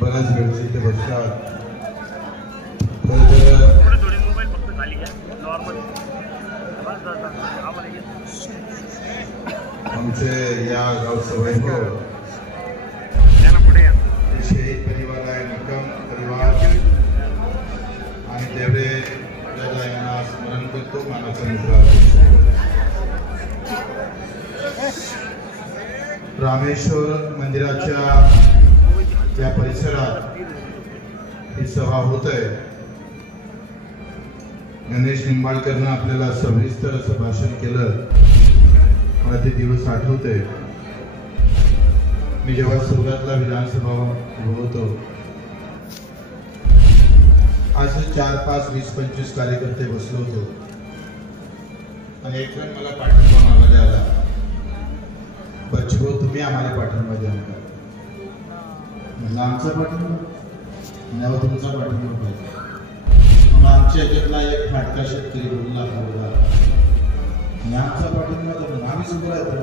बऱ्याच वेळची इथे बसतात. आमचे या गावचं वैभव शहीद परिवार आहे, नक्कम परिवार आणि तेवढे यांना स्मरण करतो. मानाचा मित्र रामेश्वर मंदिराच्या या परिसरात ही सभा होत आहे. गणेश निंबाळकरनं आपल्याला सविस्तर असं भाषण केलं. मला ते दिवस आठवते. मी जेव्हा सुरुवातीला विधानसभा होतो, आज 4, 5, 20, 25 कार्यकर्ते बसलो होतो आणि एक जण मला पाठिंबा मागायला आला. बच्चू तुम्ही आम्हाला पाठिंबा द्याल का? म्हणजे आमचा पाठिंबा नाही, तुमचा पाठिंबा पाहिजे. मग आमच्या याच्यातला एक फाटका शेतकरी बोलला होता, आमचा पाठिंबा तर आम्ही सुद्धा राहतो.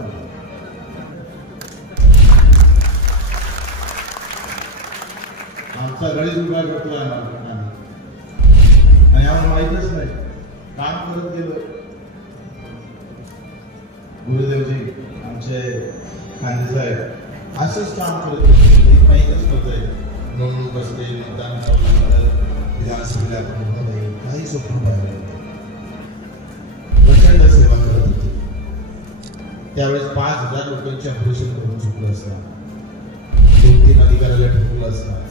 आमचा गणेश विभाग करतोय आणि आम्हाला माहितच नाही. काम करत गेलो. गुरुदेवजी आमचे खांदे साहेब असंच काम करत माहीतच नव्हतंय. निवडणूक बसले, मतदान विधानसभेला आपण उभं नाही, काही स्वप्न पाहिलं. प्रचंड सेवा करत होती. त्यावेळेस 5,000 लोकांचे ऑपरेशन करून चुकलं असतात. 2-3 अधिकाऱ्याला ठोकलं असतात.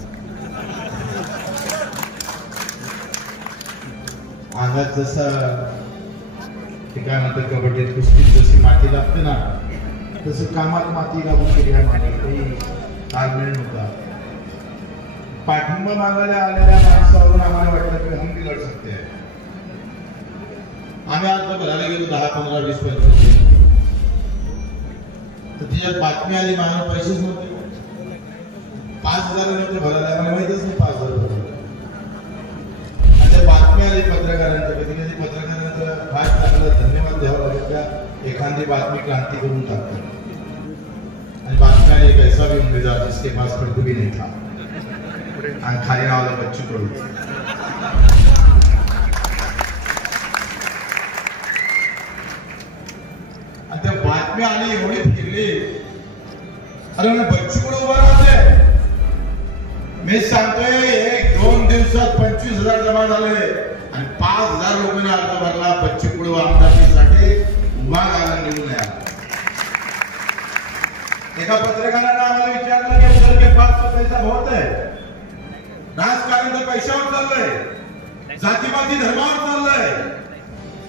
अंगात जसा काय म्हणतात कबड्डीत कुस्तीत जशी माती लागते ना, तसं कामात माती लागून गेली. काही ताळमेळ नव्हता. पाठिंबा मागायला आलेल्या माणसावरून आम्हाला वाटलं की हम भी लढ सकते हैं. आम्ही आता भरायला गेलो 10, 15, 20, 25 तर तिच्यात बातमी आली. मला पैसेच नव्हते. 5,000 नंतर भरायला आम्हाला माहितच नाही 5,000 भरायला. आणि त्या बातमी आली पत्रकारांच्या. कधी कधी पत्रकारांचा फार चांगला धन्यवाद द्यावा लागेल. त्या एखादी बातमी क्रांती करून टाकतात. आणि बातम्या एक ऐसा भी उमेदवार जिसके पास फर्क भी नहीं था आणि खाली नावाला बच्चू कडू. आणि त्या बातम्या आली एवढी फिरली. अरे बच्चू कडू उभा राहते. मी सांगतोय 1-2 दिवसात 25,000 जमा झाले आणि 5,000 लोकांनी अर्ज भरला. बच्चू कडू आमदारकीसाठी उभा राहायला निवडून आला. एका पत्रकाराने आम्हाला विचारलं की सर के पास तो पैसा बहुत है, राजकारण तर पैशावर चाललंय, जातीपाती धर्मावर चाललंय,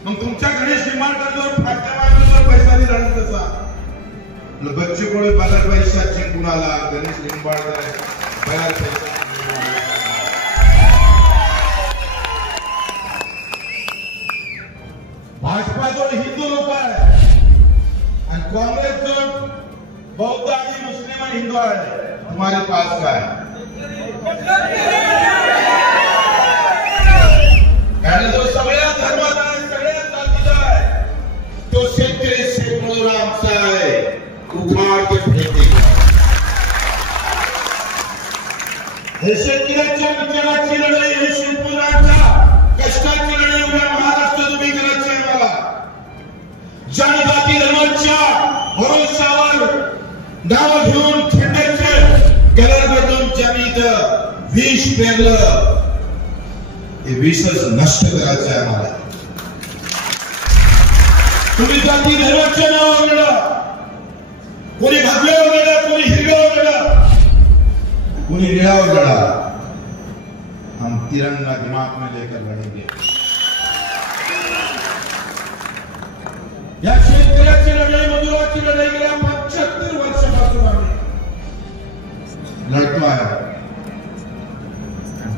मग तुमच्या गणेश निंबाळकरवर फाटक्या मागणीवर पैसा दिला कसा? बच्चू कडू बगैर पैसा जिंकून आला. गणेश निंबाळकर बगैर पैसा. भाजपा जो हिंदू लोक आहे आणि काँग्रेस जो बौद्ध आणि मुस्लिम आणि हिंदू आहे. तुम्हारे पास काय? जो सगळ्या धर्माचा आहे, सगळ्या जातीचा आहे, तो शेतकरी शेतमजूर आमचा आहे. उखाड के फेकते. हे शेतकऱ्यांच्या विचाराची लढाई, हे शिवपुरांच्या कष्टाची लढाई उभ्या महाराष्ट्रात उभी करायची आहे मला. जनजाती धर्माच्या भरोशावर नाव घेऊन खिंडायचे गलरबेतून ज्यांनी विष पेरलं, हे विषच नष्ट करायचं आहे आम्हाला. तुम्ही जाती धर्माच्या नावावर लढा. कोणी भागल्यावर लढा, कोणी हिरव्यावर लढा, कोणी निळावर लढा. हम तिरंगा दिमाग में लेकर लढेंगे. या शेतकऱ्याची लढाई, मजुराची लढाई गेल्या 75 वर्षापासून आम्ही लढतो आहे.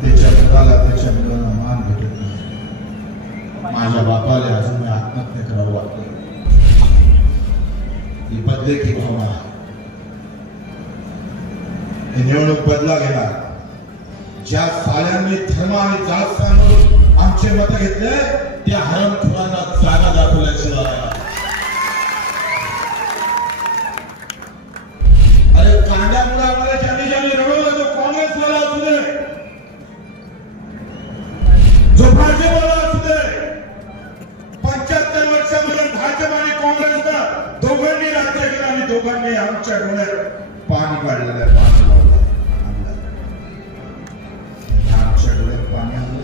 त्याच्या मुलाला त्याच्या मुलांना मान भेटत नाही. माझ्या बापाला अजून मी आत्महत्या करावं वाटतं. ही बदले की भावना निवडणूक बदला गेला. ज्या साल्यांनी धर्म आणि जात सांगून आमचे मत घेतले त्या हरणखोरांना जागा दाखवल्याशिवाय अरे कांद्यामुळे आम्हाला ज्यांनी रडवलं, जो काँग्रेसवाला असू दे, जो भाजपवाला असू दे, 75 वर्षामध्ये भाजप आणि काँग्रेसनं दोघांनी राज्य केलं आणि दोघांनी आमच्या डोळ्यात पाणी काढलेलं आहे, पाणी लावलं. आमच्या डोळ्यात पाणी आणलं.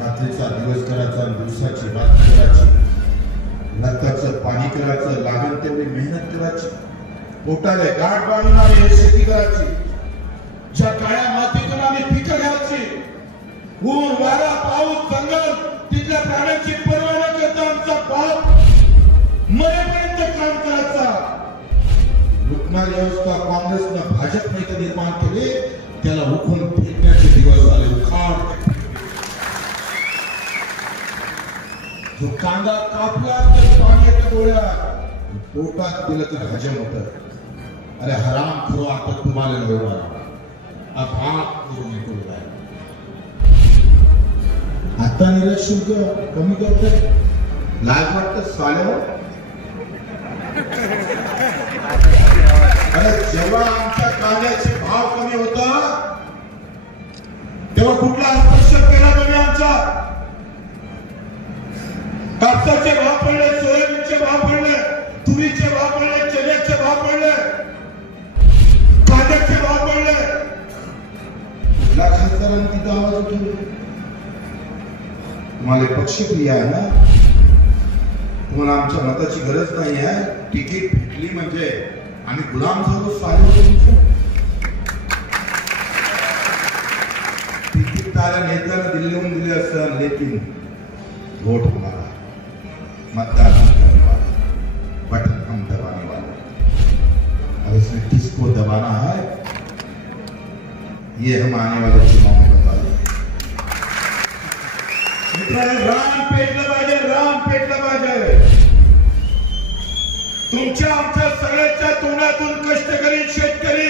रात्रीचा दिवस करायचा, दिवसाची रात्र करायची, रक्ताचं पाणी करायचं, लागेल तेवढी मेहनत करायची, पोटाला गाठ बांधून आम्ही शेती करायची, ज्या काळ्या मातीतून आम्ही पिकं घ्यायची, ऊन वारा पाऊस जंगल तिथल्या प्राण्यांची पर्वा न करता आमचा बाप मरेपर्यंत काम करायचा. लुटणारी व्यवस्था काँग्रेसनं भाजपने कधी निर्माण केली, त्याला उखून फेकण्याचे दिवस आले. उखाड जो कांदा कापला तर पाणी येतं डोळ्यात, पोटात दिलं तर हजम होतं. अरे हराम खरो आता तुम्हाला निवडा अभाग करून निवडा. आता निर्यात शुल्क कमी करतोय, लाज वाटतं साल्यावर. अरे जेव्हा आमच्या कांद्याचे भाव कमी होता तेव्हा कुठला हस्तक्षेप केला तुम्ही आमचा? कापसाचे भाव पडले, सोयाबीनचे भाव पडले, तुरीचे भाव पडले, चण्याचे भाव पडले, कांद्याचे भाव पडले. कुठल्या खासदारांनी तिथं आवाज उठवला? तुम्हाला पक्षप्रिय आहे ना, तुम्हाला आमच्या मताची गरज नाही आहे. तिकीट भेटली म्हणजे आम्ही गुलाम झालो साहेब. तिकीट ताऱ्या नेत्याला दिल्लीहून दिले असतं, लेकिन वोट हमारा, मतदान हम करने वाले, बटन हम दबाने वाले. अब इसमें किसको दबाना है ये हम आने वाले चुनाव में बता देंगे. राम पेटलं पाहिजे, राम पेटलं पाहिजे. तुमच्या आमच्या सगळ्यांच्या तोंडातून कष्टकरी शेतकरी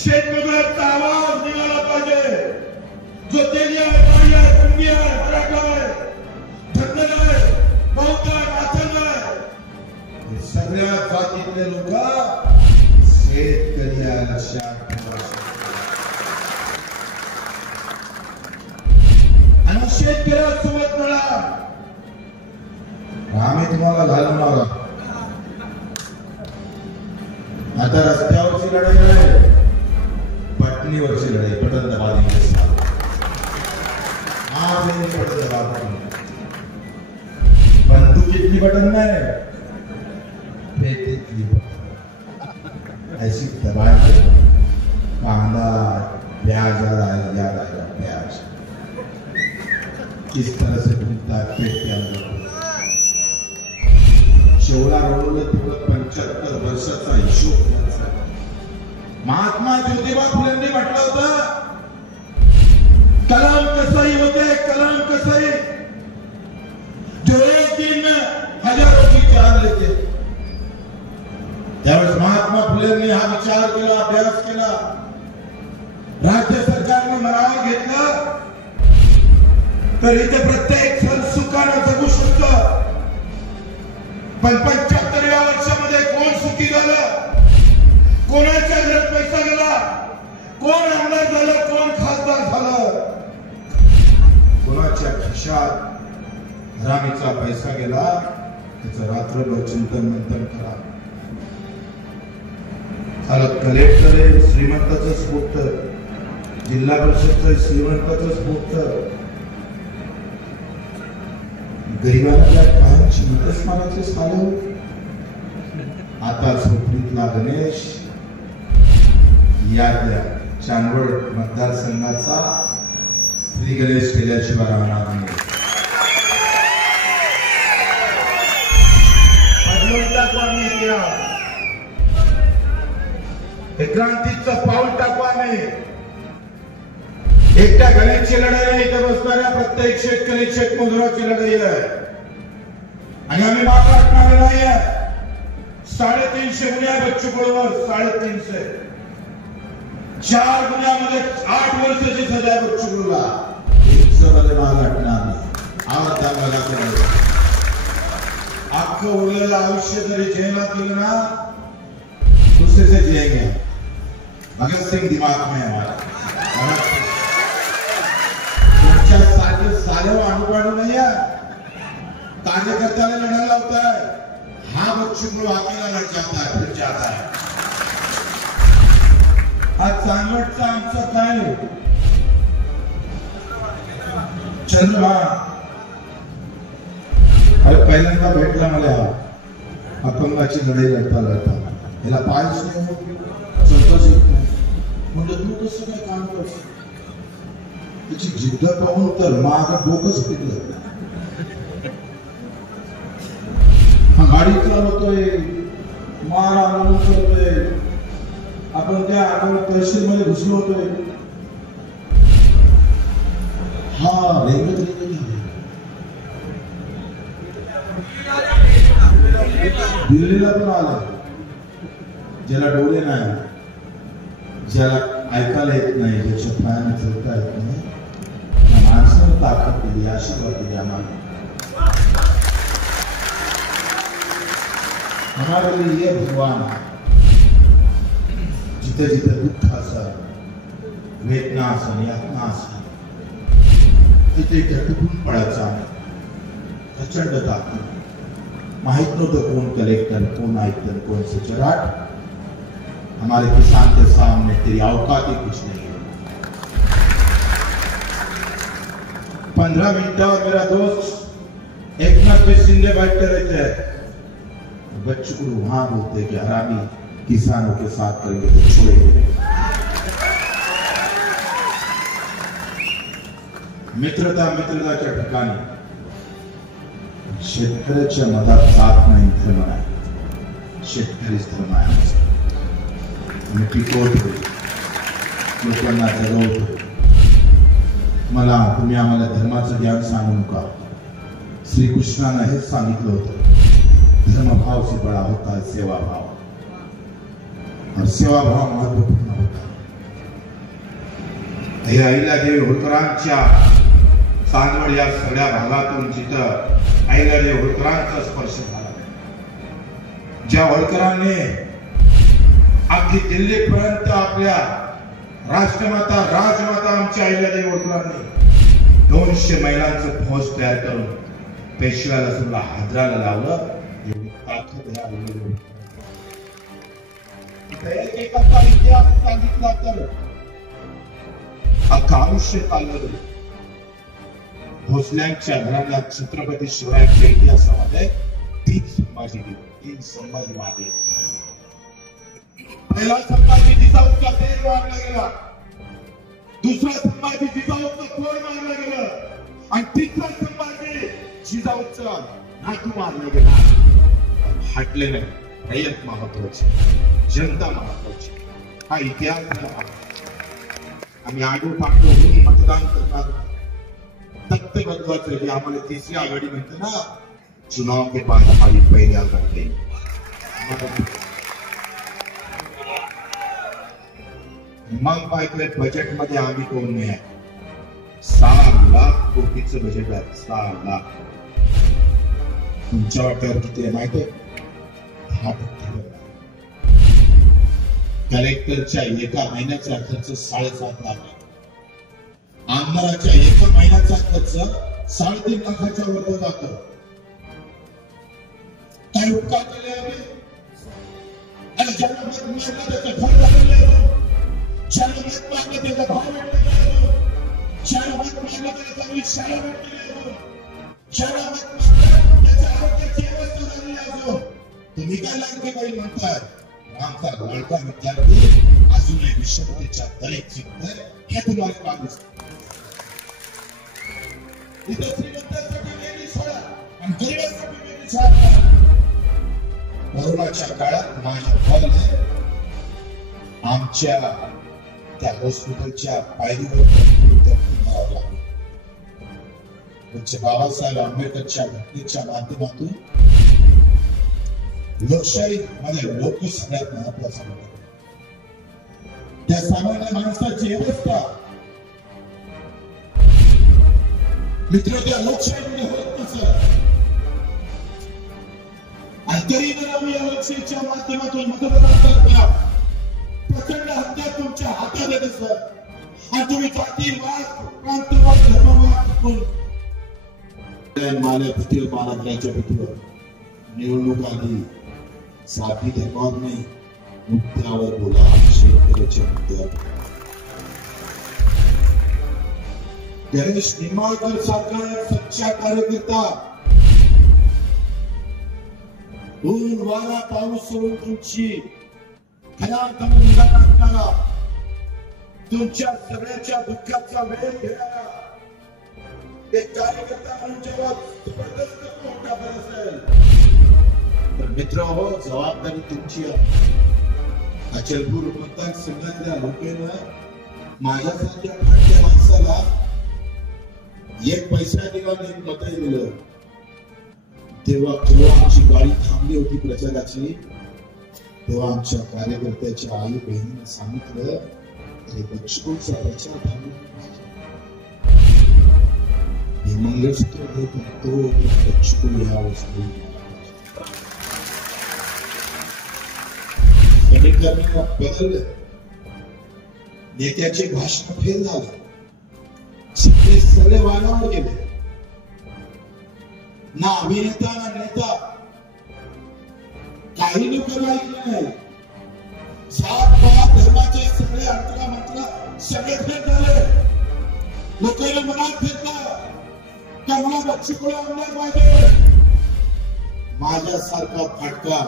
शेतमजुरांचा आवाज निघाला पाहिजे. जो तेली आहे, बाई आहे, कुंभी आहे, मराठा आहे, धनगर आहे, बौद्ध आहे, माथार आहे, हे सगळ्या जातीतले लोक शेतकरी आहे, लक्षात ठेवा. आणि शेतकऱ्यासोबत मिळा. आम्ही तुम्हाला घालवणार. आता रस्त्यावरची लढाई नाही, पटणीवरची लढाई. बटन दबा दिले बटन दबा, बंदुकीतली बटन नाही, पेटीतली बटन. ऐसी दबाई कांदा प्याज आ रहा है, याद आएगा प्याज. किस तरह से ढूंढता है पेट के अंदर. शेवला रोडला तेवढं 75 वर्षाचा हिशोब घ्यायचा. महात्मा ज्योतिबा फुलेंनी म्हटलं होतं, कलाम कसाई होते, कलाम कसाई जो एक दिन में हजारों की जान लेते. त्यावेळेस महात्मा फुलेंनी हा विचार केला, अभ्यास केला. राज्य सरकारने मनावर घेतलं तर इथे प्रत्येक जण सुखानं जगू शकतं. पण 75व्या वर्षामध्ये कोण सुखी झालं? कोणाच्या घरात पैसा गेला? कोण आमदार झालं? कोण खासदार झालं? कोणाच्या खिशात हरामीचा पैसा गेला? त्याचं रात्रभर चिंतन मंथन करा. कलेक्टर आहे, श्रीमंताचंच पोटतं. जिल्हा परिषदचं श्रीमंताचंच पोटतं. गरीबांच्या कायमची मतस्मानाचे साले. आता झोपडीतला गणेश या चांदवड मतदारसंघाचा श्री गणेश केल्याशिवाय राहणार नाही. क्रांतीचं पाऊल टाकू आम्ही. एकट्या गणेशची लढाई आहे, इथे बसणाऱ्या प्रत्येक शेतकरी शेतमजुराची लढाई आहे आणि आम्ही मागे हटणार नाही. 350 गुन्हे बच्चू कडूवर, 350. 4 गुन्ह्यामध्ये 8 वर्षाची सजा बच्चू कडूला. मध्ये मागे हटणार नाही. आवडता मला आपको उरलेलं आयुष्य जरी जेलात गेलं ना, दूसरे से जिएंगे. भगत सिंह दिमाग में है हमारा. तुमच्यासारखे साले अणुबाणू नाही आहे. कार्यकर्त्याला लढायला होता है. हा बच्चू कडू अकेला लढ जाता है, फिर जाता है. आज चांदवडचा आमचं काय चंद्रभान अरे पहिल्यांदा भेटला मला अपंगाची लढाई लढता लढता. याला पायच नाही, चौकच येत नाही. म्हणजे तू कसं काय काम करतो? त्याची जिद्द पाहून तर माझं डोकंच फिरलं. गाडी चालवतोय, मारा म्हणून करतोय. आपण त्या आठवड्यात तहसील मध्ये घुसलो होतोय. हा रेल्वे तरी दिल्लीला पण आलं. ज्याला डोळे नाही, ज्याला ऐकायला येत नाही, ज्याच्या पायाने चलता येत नाही, त्या माणसानं ताकद दिली, आशीर्वाद दिली आम्हाला. हमारे लिए ये भगवान जिथे जिथे दुःख असेल, वेदना असेल, यातना असेल, तिथे टिकून पडायचा. प्रचंड ताकद. माहित नव्हतं कोण कलेक्टर, कोण आयुक्त, कौन से चराट. हमारे किसान के सामने तेरी औकात ही कुछ नहीं है. 15 मिनटावर मेरा दोस्त एकनाथ शिंदे बैठते रहते हैं. बच्चू को वहां बोलते कि हरामी किसानों के साथ करेंगे तो छोड़ेंगे नहीं. मित्रताच्या ठिकाणी शेतकऱ्याच्या मधात साथ नाही धर्म नाही. शेतकरीच धर्म आहे. आम्ही पिकवतो, लोकांना जगवतो. मला तुम्ही आम्हाला धर्माचं ज्ञान सांगू नका. श्रीकृष्णानं हेच सांगितलं होतं, धर्मभाव से बड़ा होता है सेवा भाव, और सेवा भाव महत्वपूर्ण होता. हे अहिल्यादेवी होळकरांच्या चांदवड या सगळ्या भागातून जिथं अहिल्यादेवी होळकरांचा स्पर्श झाला, ज्या होळकरांनी अगदी दिल्लीपर्यंत आपल्या राष्ट्रमाता राजमाता आमच्या अहिल्यादेवी होळकरांनी 200 महिलांचं फौज तयार करून पेशव्याला सुद्धा हादराला लावलं. एकाचा इतिहास सांगितला तर अख्खं आयुष्य चाललं. भोसल्यांच्या घराण्यात छत्रपती शिवरायांच्या इतिहासामध्ये 3 संभाजी गेले. 3 संभाजी मागे. पहिला संभाजी जिजाऊचा तेल मारला गेला, दुसरा संभाजी जिजाऊचं तोड मारलं गेलं, आणि तिसरा संभाजी जिजाऊचा नातू मारला गेला. हटले नाही. रयत महत्वाची, जनता महत्वाची. हा इतिहास आम्ही आडोपाडो होऊन मतदान करणार. तख्त महत्वाचं की आम्हाला तीसरी आघाडी म्हणते ना, चुनाव के बाद हमारी पहली आघाडी. मग पाहिजे बजेट मध्ये आम्ही कोण नाही. 6 लाख कोटीचं बजेट आहे. 6 लाख. तुमच्या वाट्यावर किती आहे माहिती आहे? 10%. कलेक्टरच्या एका महिन्याचा खर्च 7.5 लाख. आमदाराच्या एका महिन्याचा खर्च 3.5 लाखाच्या वर जातो. काय उपकार केले आम्ही? आणि ज्याला मत मागलं त्याचं घर झालेलं, ज्याला मत मागलं त्याचा भाव भेटलेला, ज्याला मत मागलं त्याला चांगली शाळा भेटलेली, ज्याला मत मागलं त्याच्या आरोग्याची व्यवस्था झालेली असो. तुम्ही काय लाडकेबाई म्हणताय? आमचा लाडका विद्यार्थी अजूनही विषमतेच्या दरेत शिकतोय, हे तुम्हाला मागूच. इथे श्रीमंतांसाठी वेगळी शाळा आणि गरिबांसाठी वेगळी शाळा. कोरोनाच्या काळात माझ्या भावाने आमच्या त्या हॉस्पिटलच्या पायरीवर करावं लागेल. बाबासाहेब आंबेडकरच्या घटनेच्या माध्यमातून लोकशाही मध्ये लोक सगळ्यात महत्वाचा होता. त्या सामान्य माणसाची अवस्था मित्र त्या लोकशाहीमध्ये होत नसत. अंतरीण या लोकशाहीच्या माध्यमातून मतदारांचा प्रचंड हत्या तुमच्या हातात येत असत आणि तुम्ही जातीवाद, प्रांतवाद, धर्मवाद मानव भीतीवर मानवण्याच्या भीतीवर निवडणूक आली. जाती धर्मावर नाही, मुद्द्यावर बोला. शेतकऱ्याच्या मुद्द्यावर. गणेश निंबाळकर सारखा सच्चा कार्यकर्ता ऊन वारा पाऊस सोडून तुमची असणारा, तुमच्या सगळ्याच्या दुःखाचा वेळ घेणारा एक कार्यकर्ता म्हणून जेव्हा जबरदस्त मोठा असेल तर मित्र हो, जबाबदारी तुमची आहे. अचलपूर मतदारसंघातल्या लोकांना माझ्यासारख्या भारतीय माणसाला एक पैसा दिला नाही, एक मत दिलं. तेव्हा आमची गाडी थांबली होती प्रचाराची, तेव्हा आमच्या कार्यकर्त्याच्या आई बहिणीने सांगितलं अरे बच्चूचा प्रचार थांबला. हे मंगळसूत्र देत तो बच्चू या वस्तू समीकरण बदललं. नेत्याचे भाषण फेल झाले, सगळे वादावर गेले. ना अभिनेता ना नेता, काही लोकांना ऐकलं नाही. जात पात धर्माचे सगळे अडथळा म्हटला सगळे फेल झाले. लोकांना मनात घेतलं का मला बच्चूकडे आमदार पाहिजे. माझ्यासारखा फाटका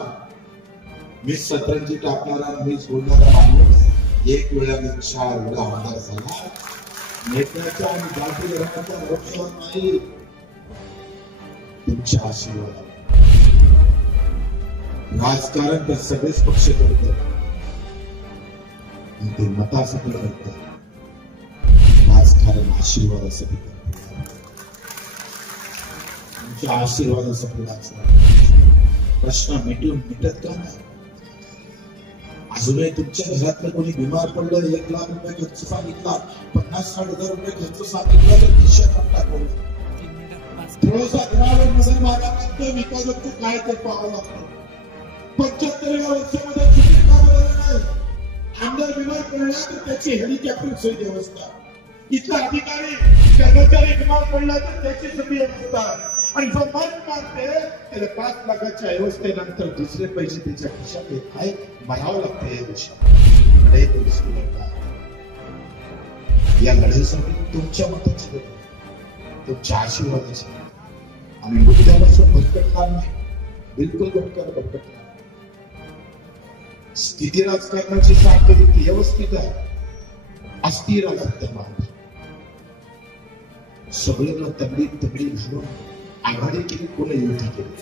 मी सतरंजी टाकणारा, मीच बोलणारा माणूस एक वेळा मी 4 वेळा आमदार झाला. नेत्याचा आणि जाती धर्माचा लोकशाही नाही, तुमच्या आशीर्वाद. राजकारण तर सगळेच पक्ष करतात, ते मतासाठी करतात. राजकारण आशीर्वादासाठी करतात. तुमच्या आशीर्वादासाठी राजकारण. प्रश्न मिटत का नाही? अजूनही तुमच्या घरातलं कोणी बिमार पडलं, 1 लाख रुपये खर्च सांगितला, 50-60 रुपये खर्च सांगितला तर खिशात टाकवलं. थोडासा घरावर नजर मारा लागतो, विकास काय ते पाहावं लागतं. 75व्या वर्षामध्ये चित्र का बदललं नाही? आमदार बिमार पडला तर त्याची हेलिकॉप्टर सोयी व्यवस्था, इथला अधिकारी कर्मचारी बिमार पडला तर त्याची सगळी व्यवस्था, आणि जो मन मारते त्याला 5 लाखाच्या व्यवस्थेनंतर दुसरे पैसे त्याच्या खिशात येत आहे. मरावं लागतं या दिवशी. या लढाईसाठी तुमच्या मताची गरज, तुमच्या आशीर्वादाची. आम्ही मुद्द्यापासून भरकटणार नाही, बिलकुल भरकटणार नाही. स्थिती राजकारणाची साथ कधी व्यवस्थित आहे, अस्थिर राजकारण सगळ्यांना तगडी घालून आघाडी केली, कोणी युती केली.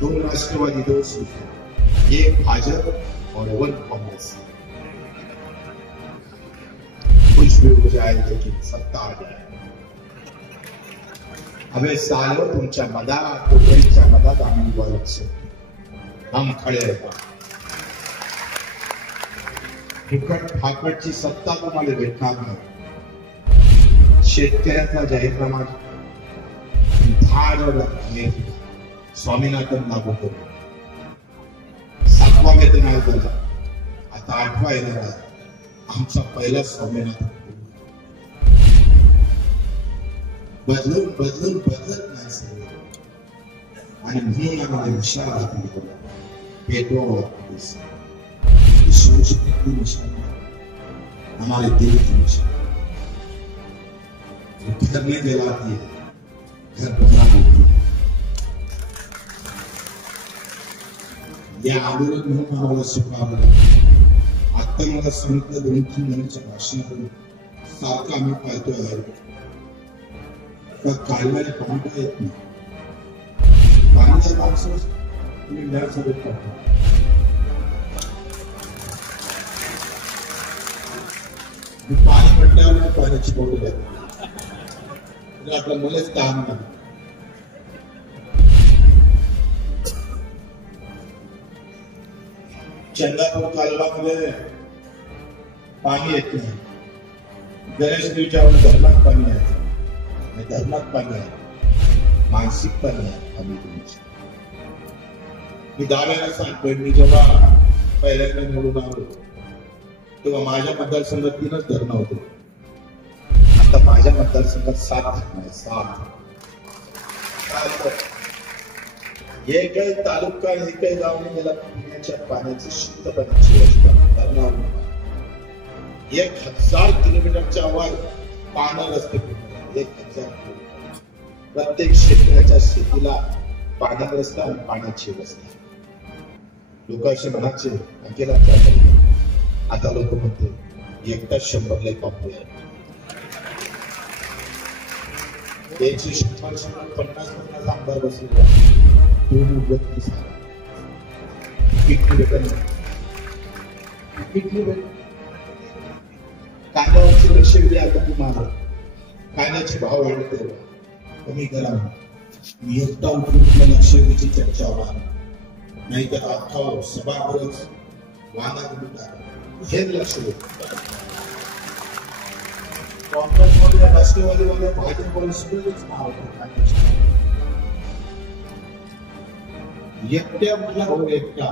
2 राष्ट्रवादी, 2 शिवसेना, 1 भाजप और 1 कांग्रेस. कुछ भी हो जाए लेकिन सत्ता आ जाए. हमें सालों तुमच्या मदात, कोकणच्या मदात आम्ही बोलायचं, हम खडे आहेत. फुकट फाकटची सत्ता तुम्हाला भेटणार नाही. शेतकऱ्याचा जाहीरनामा 10,000 स्वामीनाथन लागू करू. 7वा वेतन आयोग झाला, आता 8वा येणार आहे. आमचा पहिला स्वामीनाथन बदलून बदलत नाही सगळे. आणि म्हणून आम्हाला विशाल घातली पेट्रोल शिवशक्ती मिशन, हमारे दिल की मिशन. घर में जलाती है, घर बना देती है. या आंदोलन म्हणून आम्हाला शिकवावं. आता मला सांगितलं 2-3 जणांच्या भाषणातून सारखं आम्ही पाहतोय का कालव्याने पाणी येत नाही. पाण्याच्या माणसावर तुम्ही नळसभेत पाहता. पाणी म्हटल्यावर पाण्याची बॉटल आहे आपल्या मुलेच काम नाही. चंदापूर कालवामध्ये पाणी येत नाही. गणेश देवीच्या धरणात पाणी आहे आणि धरणात पाणी आहे, मानसिक पाणी आहे. आम्ही तुमची मी दाव्याला सांगतोय, मी जेव्हा पहिल्यांदा निवडून आलो तेव्हा माझ्या मतदारसंघात 3च धरणं होते. आता माझ्या मतदारसंघात 7 धरणं आहे. 7 एकही तालुका एकही गाव नाही गेला पिण्याच्या पाण्याची शुद्ध पाण्याची व्यवस्था धरणावर. 1000 किलोमीटरच्या वर पाणी रस्ते 1000 प्रत्येक शेतकऱ्याच्या शेतीला पाणी रस्ता आणि पाण्याची व्यवस्था. लोक असे म्हणायचे अकेला आता लोक म्हणते एकटाच 100 लय पाहूया. त्याची 50 आमदार बसलेला 232 कांद्यावरचे लक्ष दिले. आता तुम्हाला कांद्याचे भाव वाढले कमी करा. मी एकटा उठून लक्ष द्यायची चर्चा होणार नाही तर अख्खा सभागृहच वादा करून टाका. हे लक्ष देऊ. काँग्रेसमध्ये राष्ट्रवादीमध्ये भाजपमध्ये सगळेच नाव एकट्या म्हटला भाऊ एकटा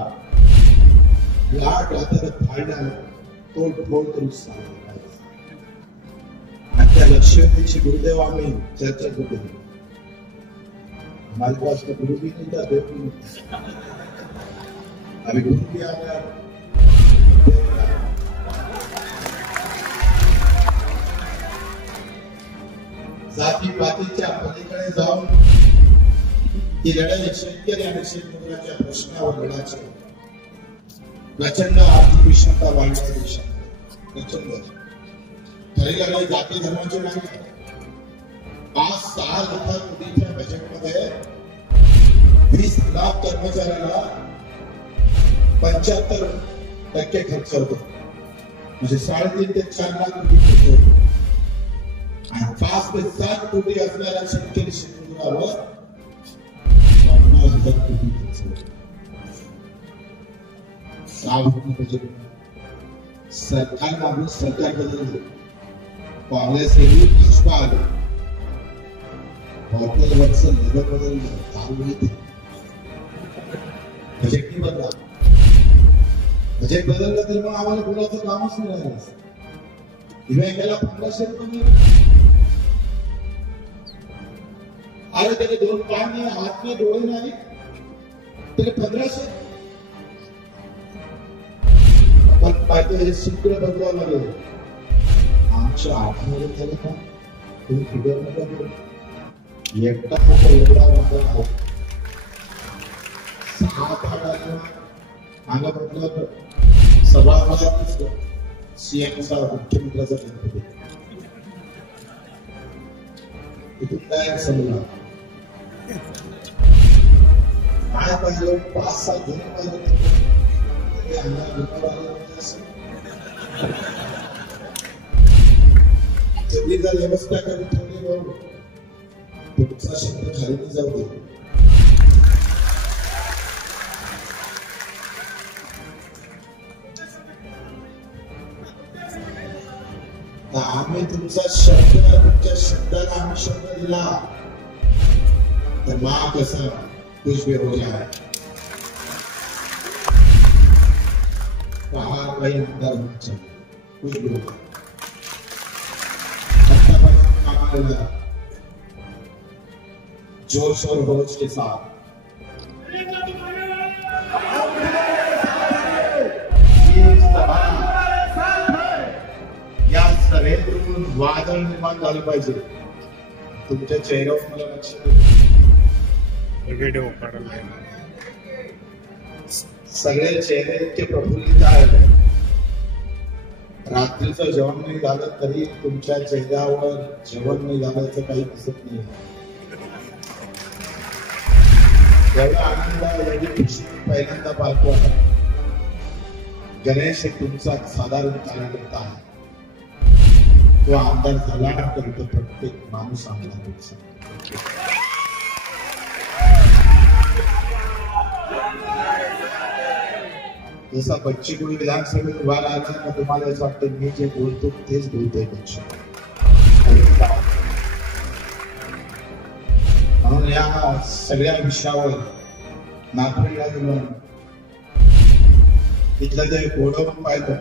लाट आता फाडला तो ठोक करून सांगला. आणि त्या लक्ष्मीची गुरुदेव आम्ही चर्चा करतो. हमारे पास तो गुरु भी नहीं था, देव भी नहीं था. अभी गुरु भी आ गया. जाती पातीच्या पलीकडे जाऊन ही लढाई शेतकरी आणि शेतमजुराच्या प्रश्नावर लढायची. प्रचंड आर्थिक विषमता वाढल्या देशात. प्रचंड खरी लढाई जाती धर्माची नाही. 5-6 लाख कोटीच्या बजेटमध्ये 20 लाख कर्मचाऱ्याला 75% खर्च होतो. म्हणजे 3.5 ते 4 लाख कोटी खर्च होतो. आणि 5 ते 7 कोटी असणाऱ्या शेतकरी शेतमजुरावर 50,000 कोटी खर्च होतो. 6 बजेट सरकार मागून सरकार बदलले. काँग्रेस येईल, भाजपा आले. हॉटेल वरचं लेबर बदललं, दारू येते. बजेट नाही बदला. बजेट बदललं तर मग आम्हाला बोलायचं कामच नाही राहिलं. दिव्यांगाला 1500 रुपये. अरे त्याने 2 पाय नाही, हात नाही, डोळे नाही, त्याने 1500. आपण पाहतो हे सूत्र बदलावं लागेल. आमच्या 8 मध्ये झालं का तुम्ही फिगर नका करू. एकटा मोठा एवढा मोठा 6-8 मागं म्हटलं सभागृहात सीएमचा मुख्यमंत्र्याचा गणपती इथून काय समजला काय पाहिजे. 5-6 जण पाहिजे. तेवढी जर व्यवस्था करून ठेवली भाऊ तुमचा शब्द खाली नाही जाऊ दे. आम्ही तुमचा शब्द तुमच्या शब्दाला आम्ही शब्द दिला तर माँ कसम कुछ भी हो जाए. बाहर कहीं अंदर होना चाहिए. कुछ भी हो जाए. जोश और होश के साथ या सभेतून वादळ निर्माण झालं पाहिजे. तुमच्या चेहऱ्यावर मला लक्ष सगळे चेहरे इतके प्रफुल्लित आहेत. रात्रीचं जेवण नाही झालं तरी तुमच्या चेहऱ्यावर जेवण नाही झाल्याचं काही दिसत नाही. एवढा आनंद एवढी खुशी पहिल्यांदा पाहतो. गणेश हे तुमचा साधारण कार्यकर्ता आहे. तो आमदार झाला तर तो प्रत्येक माणूस आमदार होऊ शकतो. जसा बच्ची कोणी विधानसभेत उभा राहिला तुम्हाला असं वाटतं मी जे बोलतो तेच बोलतोय बच्ची. म्हणून या सगळ्या विषयावर नागपूरला गेलो, तिथलं ते गोडाऊन पाहिलं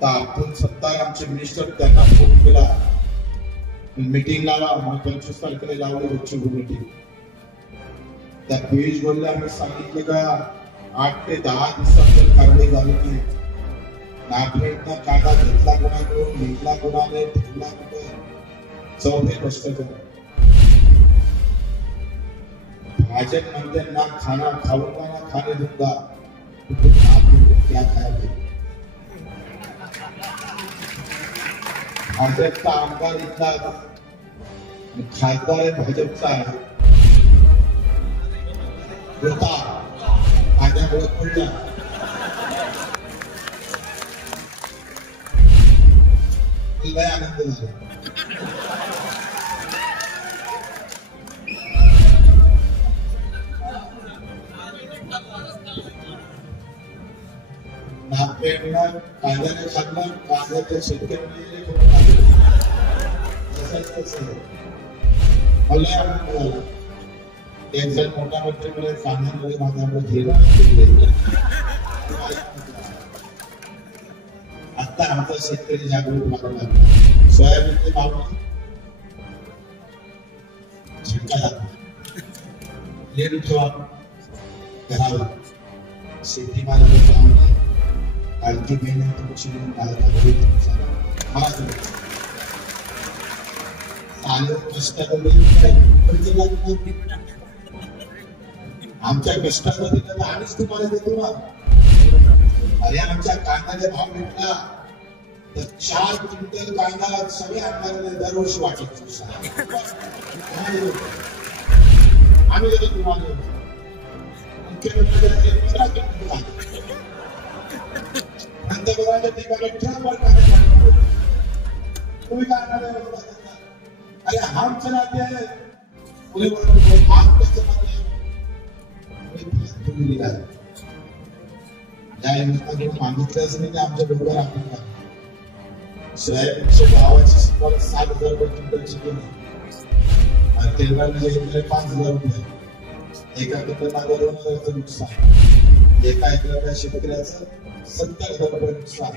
तर आपण सत्तार आमचे मिनिस्टर त्यांना फोन केला, मीटिंग लावा. मग 25 तारखेला लावली बच्ची मीटिंग. त्या पियुष बोलले आम्ही सांगितले का 8 ते 10 दिवसात जर कारवाई झाली नाही, नागपूरनं कांदा घेतला कोणाकडून, विकला कोणाने, ठेवला कुठे, 14 भ्रष्टाचार. भाजप म्हणते ना खाना खाऊंगा ना खाने दूंगा, क्या खाया. भाजपचा आमदार इथला खासदार आहे, भाजपचा आहे होता, कांद्यामुळे पडला. लय आनंद झाला. नागपेडनं कांद्याने खाल्लं, कांद्याच्या शेतकऱ्यांनी एक जण मोठ्या व्यक्तीकडे कांद्यामध्ये माझ्याकडे आता आमचा शेतकरी जागृत व्हायला लागला. सोयाबीनचे भाव झटका जातो, लेट ठेवा घरावर. शेतीमालाला भाव नाही, आणखी मेहनत तुमची आमच्या कष्टाचं दिलं आम्हीच तुम्हाला देतो ना. अरे आमच्या कांद्याचा भाव भेटला तर 4 क्विंटल कांदा सगळे आमदारांना दरवर्षी वाटायचं. आम्ही देतो तुम्हाला. मुख्यमंत्री 15 क्विंटल कांदा, पंतप्रधानाच्या ठिकाणी ट्रकवर कांदा. तुम्ही काय करणार? अरे आमचे नाते आहे, मागितल्याच नाही आमच्या डोक्यावर आपण. सोयाबीनच्या भावाची 7,000 रुपये क्विंटलची केली आणि तेलगावला 5,000 रुपये. एका क्विंटलला 2,000चं नुकसान, एका एकराच्या शेतकऱ्याचं 70,000 रुपये नुकसान.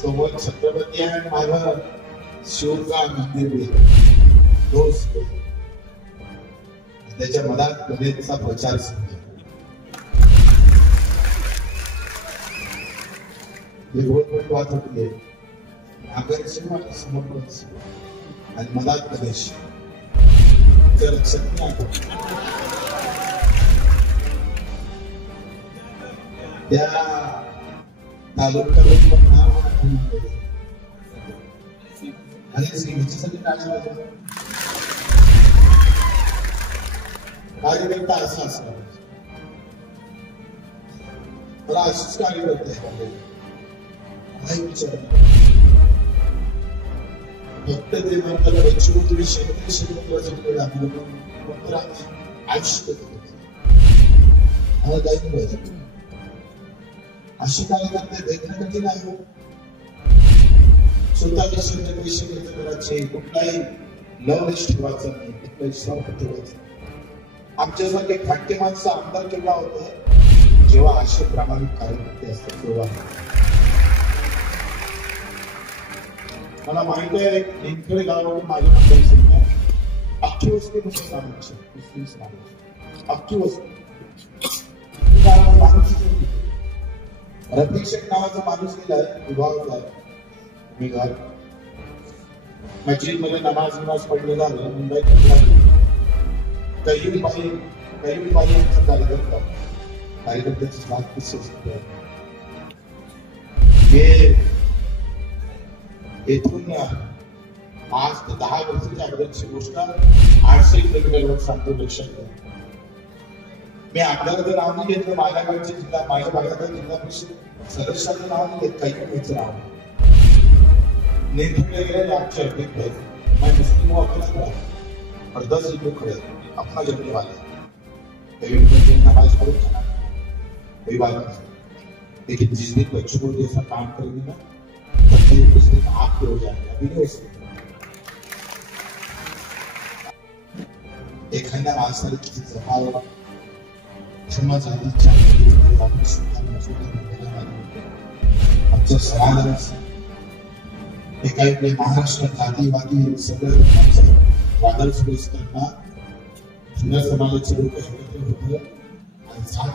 समोर छत्रपती आहे, माझं शिवगा मंदिर त्याच्या मधात कलेचा प्रचार सुरू आहे. वाच होते समोर आणि मधात प्रदेश लक्षात नाही. त्या तालुक्यात आणि श्रीसाठी कार्यकर्ता असा असला मला अशीच कार्यकर्ते फक्त ते म्हणतात बच्चू तुम्ही शेतकरी शेतकऱ्यासाठी आयुष्य जाईल पाहिजे. अशी कार्यकर्ते भेटणं कठीण आहे. स्वतःच्या शेती पैसे खर्च करायचे, कुठलाही लवलेश ठेवायचं नाही, कुठलाही स्वार्थ ठेवायचं. आमच्यासारखे खाटके माणसं आमदार केव्हा होतं जेव्हा असे प्रामाणिक कार्यकर्ते असतात तेव्हा. मला माहिती आहे निमखेड गावावरून माझ्या मतदारसंघात अख्खी वस्ती मुस्लिम अख्खी वस्ती रफिक शेख नावाचा माणूस गेलाय विभागात आहे. मी घर मस्जिद मध्ये नमाज पडलेला मुंबईत काही आमचा कार्यकर्त्याची बात हे येथून 5 ते 10 वर्षाच्या अगोदरची गोष्ट 800 किलोमीटरवर सांगतो. लक्षात घ्या. मी आमदाराचं नाव नाही घेतलं, माझ्याकडचे जिल्हा माझ्या भागातील जिल्हा परिषद सदस्याचं नाव नाही घेत, काही पण नाव नेतृत्व गेले आमच्या मैं मुस्लिम हूँ अपना और 10 हिंदू खड़े अपना जमने वाले नमाज पढ़ो कोई बात नहीं, लेकिन जिस दिन बच्चों को जैसा काम करेंगे ना तब फिर उस दिन आपके हो जाएंगे. अभी नहीं हो सकते. एखाद्या माणसाला किती जपावं क्षमा जातीच्या आमचं समाधान एका इकडे महाराष्ट्रात जातीवादी सगळं वादळ सुरू असताना जुन्या समाजाचे लोक एकत्र होतं आणि 7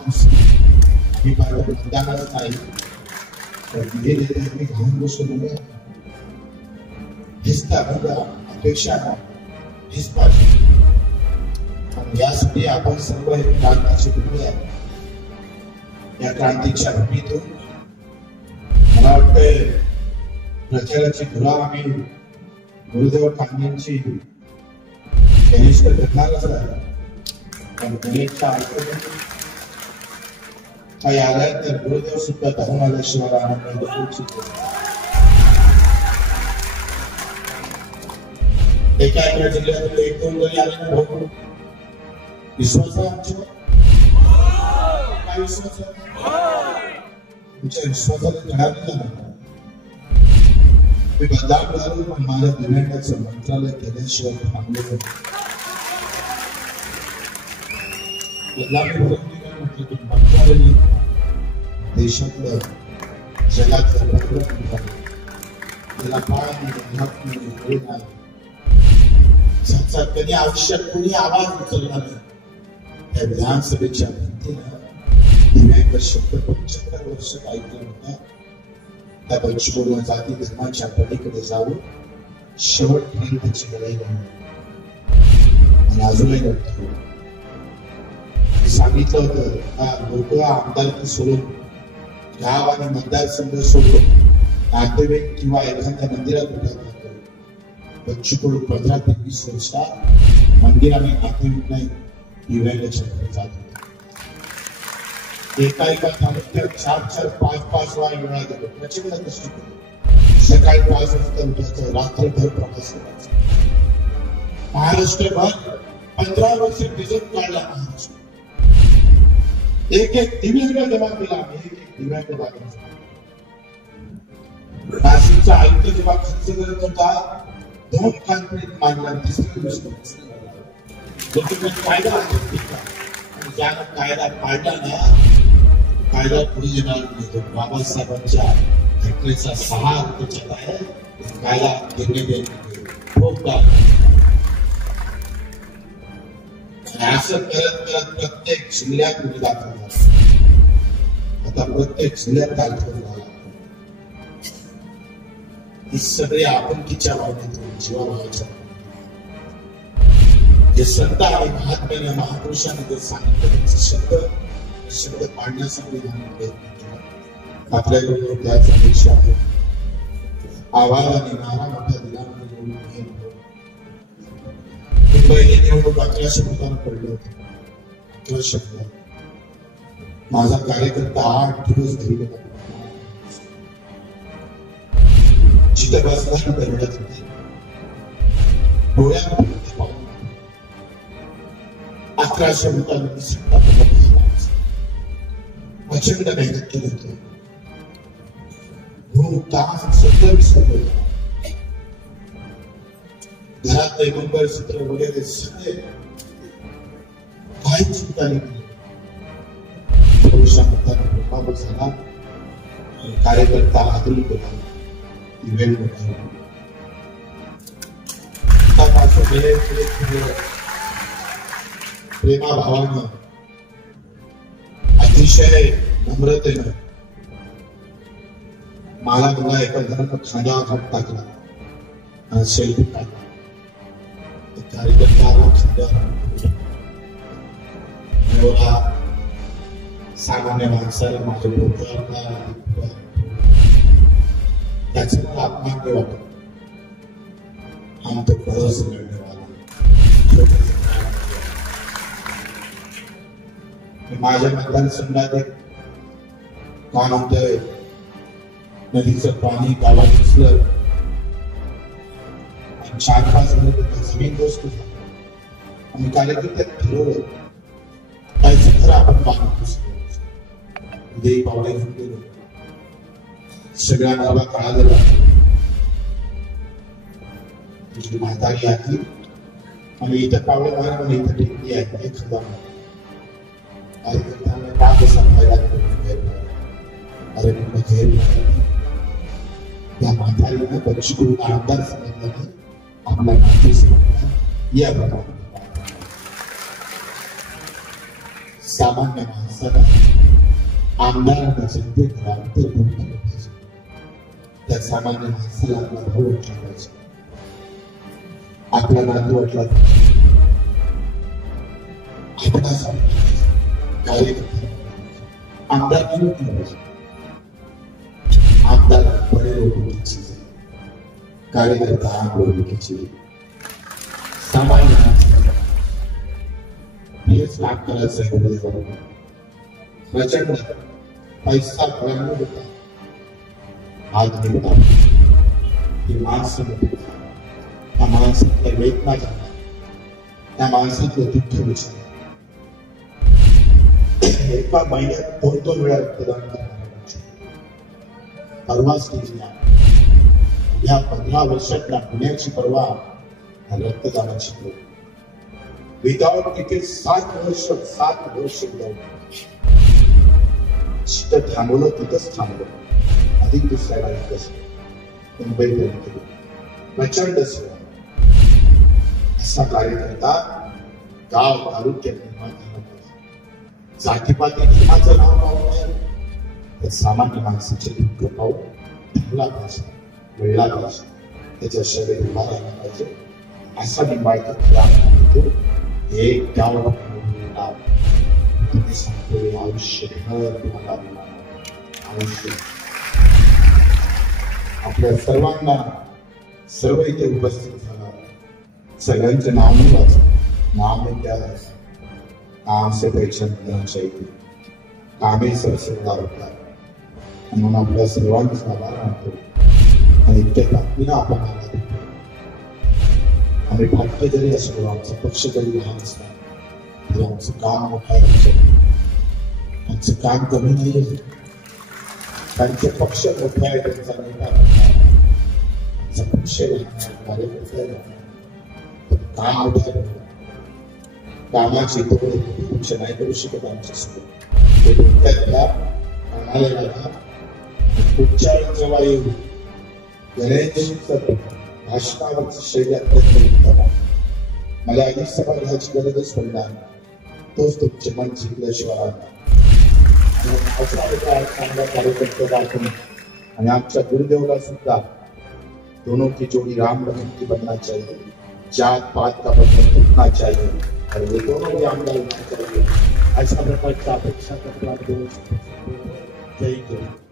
आम्ही पाहिलं मतदानाच नाही तर हे नेते घाऊन गोष्ट बोलूया. हेच तर अपेक्षा हेच पाहिजे. यासाठी आपण सर्व क्रांतीची भूमी आहे. या क्रांतीच्या भूमीतून मला वाटतंय प्रचाराची धुरा आम्ही गुरुदेव कांबळेंची गणेश घडणारच आहे. पण गणेशच्या आठवणी काही आलाय तर गुरुदेव सुद्धा धावून आल्याशिवाय आनंद एका एका जिल्ह्यातून 1-2 जरी आले ना भाऊ विश्वास आहे आमच्यावर. काय विश्वास आहे तुमच्या विश्वासाला घडा नाही जाणार. मी बदलाव झालो पण माझ्या दिव्यांगाचं मंत्रालय केल्याशिवाय थांबलो बदलाव म्हटलं की मंत्रालय देशातलं जगातलं त्याला पाय नाही कधी आवश्यक कोणी आवाज उचलला नाही. त्या विधानसभेच्या भिंतीनं दिव्यांग शब्द 75 वर्ष ऐकलं होता. त्या बच्चूला जाती धर्माच्या पलीकडे जाऊन शेवटपर्यंत त्याची लढाई आणि अजूनही लढतो. सांगितलं होतं लोक आमदारकी सोडून गाव आणि मतदारसंघ सोडून नातेवाईक किंवा एखाद्या मंदिरात उभा राहतो. बच्चू कडू 15 ते 20 वर्षात मंदिराने नातेवाईक नाही दिव्यांगाच्या घरी जात होता. एका तालुक्यात 4-4, 5-5 वेळा गेलो. प्रचंड कष्ट केले. सकाळी 5 वाजता उठायचं, रात्रभर प्रवास करायचा. महाराष्ट्रभर 15 वर्ष भिजत काढला महाराष्ट्र. एक दिव्यांग जमा केला आम्ही. एक दिव्यांग बांधला. नाशिकचा आयुक्त जेव्हा खर्च करत होता 2 कॉन्क्रीट मांडला. 3री गोष्ट कायदा ज्यानं कायदा पाडला ना कायदा पुढे येणार नाही. बाबासाहेबांच्या घटनेचा 6 त्याच्यात आहे. कायदा असं करत करत प्रत्येक जिल्ह्यात गुन्हे दाखल झाला. आता प्रत्येक जिल्ह्यात दाखल झाला. ही सगळे आपुलकीच्या भावनेतून जीवाभावाच्या जे संत आणि महात्म्याने महापुरुषांनी जे सांगितलं शब्द पाडण्यासाठी आपल्याकडे त्याच अपेक्षा आहे. आवाज आणि नारा मोठ्या दिलाने मुंबई निवडणूक 1100 मतांना पडले होते. 1100 माझा कार्यकर्ता 8 दिवस घरी गेला. जिथे बसला दरडत होते. डोळ्यात 1100 मतांनी प्रचंड मेहनत केली होती. घरातले मंगळसूत्र वगैरे सगळे काहीच सुद्धा नाही. पुरुषा मतांना प्रभाव झाला. कार्यकर्ता आदरी केला. वेळ प्रेमाभावानं अतिशय नम्रतेनं मला बघा एका जणांना खांद्यावर हात टाकला. सेल्फी काढला. कार्यकर्ता खांद्यावर सामान्य माणसाला माझ्या डोक्यावर त्याचा मला अपमान नाही वाटत. हम तो बहुत से लड़ने वाले माझ्या मतदारसंघात एक काम होतंय, नदीचं पाणी गावात घुसलं, 4-5 जमीन दोस्त आम्ही कार्यकर्त्यात ठरवलं कायचं खरं आपण पाणी घुसलो उद्याही पावले घेतलेलं सगळ्या गावात कळालेलं तुझी म्हातारी आली आणि इथं पावले मारा म्हणजे इथं टिकली आहे एक खबर कार्यकर्त्यांना का कसा फायदा अरे घेर या म्हातारीनं बच्चूकडून आमदार सांगितलं नाही आपला नातू सांगितला या प्रकारे सामान्य माणसाला आमदारांना जनतेपर्यंत घेऊन गेलं पाहिजे त्या सामान्य माणसाला आपला भाऊ वाटला पाहिजे आपला नातू वाटला पाहिजे आपला कार्यकर्ता आमदार घेऊन गेलं पाहिजे आमदार बड़े लोगों की चीज है कार्यकर्ता आम लोगों की चीज है सामान्य हेच लाभ करायचं आहे प्रचंड पैसा फळांना होता आज निघता ही माणसं त्या माणसातल्या वेदना जाणार त्या माणसातलं दुःख विचार एका महिन्यात 2-2 वेळा रक्तदान करणार परवाच केली या 15 वर्षातल्या पुण्याची परवा रक्तदानाची विदाउट तिथे 7 वर्ष जिथं थांबवलं तिथंच थांबलं अधिक दुसऱ्याला विकस मुंबईपर्यंत प्रचंड सेवा असा कार्यकर्ता गाव तालुक्यात निर्माण झाला पाहिजे जातीपाती धर्माचं नाव पाहून तर सामान्य माणसाचे दुःख पाहून थांबला पाहिजे मिळला पाहिजे त्याच्या शरीर उभा राहिला पाहिजे असा निंबाळकर खरा म्हणतो एक गाव तुम्ही सांगतो आयुष्यभर तुम्हाला आयुष्य आपल्या सर्वांना सर्व इथे उपस्थित झाला सगळ्यांचे नाव नाही वाचलं नाम क्या है नाम से पहचान करना चाहिए कामे सबसे बड़ा होता है म्हणून आपल्या सर्वांचा आभार मानतो आणि इतक्या बातमीला आपण आला देतो आम्ही भाजप जरी असलो आमचा पक्ष जरी लहान असला तरी आमचं काम मोठं आहे आमचं काम कमी नाही आहे त्यांचे पक्ष मोठे आहे त्यांचा नेता आमचा पक्ष लहान कार्यकर्ते काम मोठं आहे कामाची पक्ष नाही करू शकत आमच्यासोबत ते डोक्यात घ्या पुढच्या जेव्हा येऊ गणेशचं भाषणावरची शैली अत्यंत उत्तम आहे मला अधिक सभा घ्यायची गरजच पडणार तोच तुमचे मन जिंकल्याशिवाय चांगला कार्यकर्ते दाखवून आणि आमच्या गुरुदेवला सुद्धा दोनों की जोड़ी राम लखन की बनना चाहिए जात पात का बंधन टूटना चाहिए और ये दोनों भी आमदार होना चाहिए ऐसा प्रकार की अपेक्षा करते हैं जय हिंद।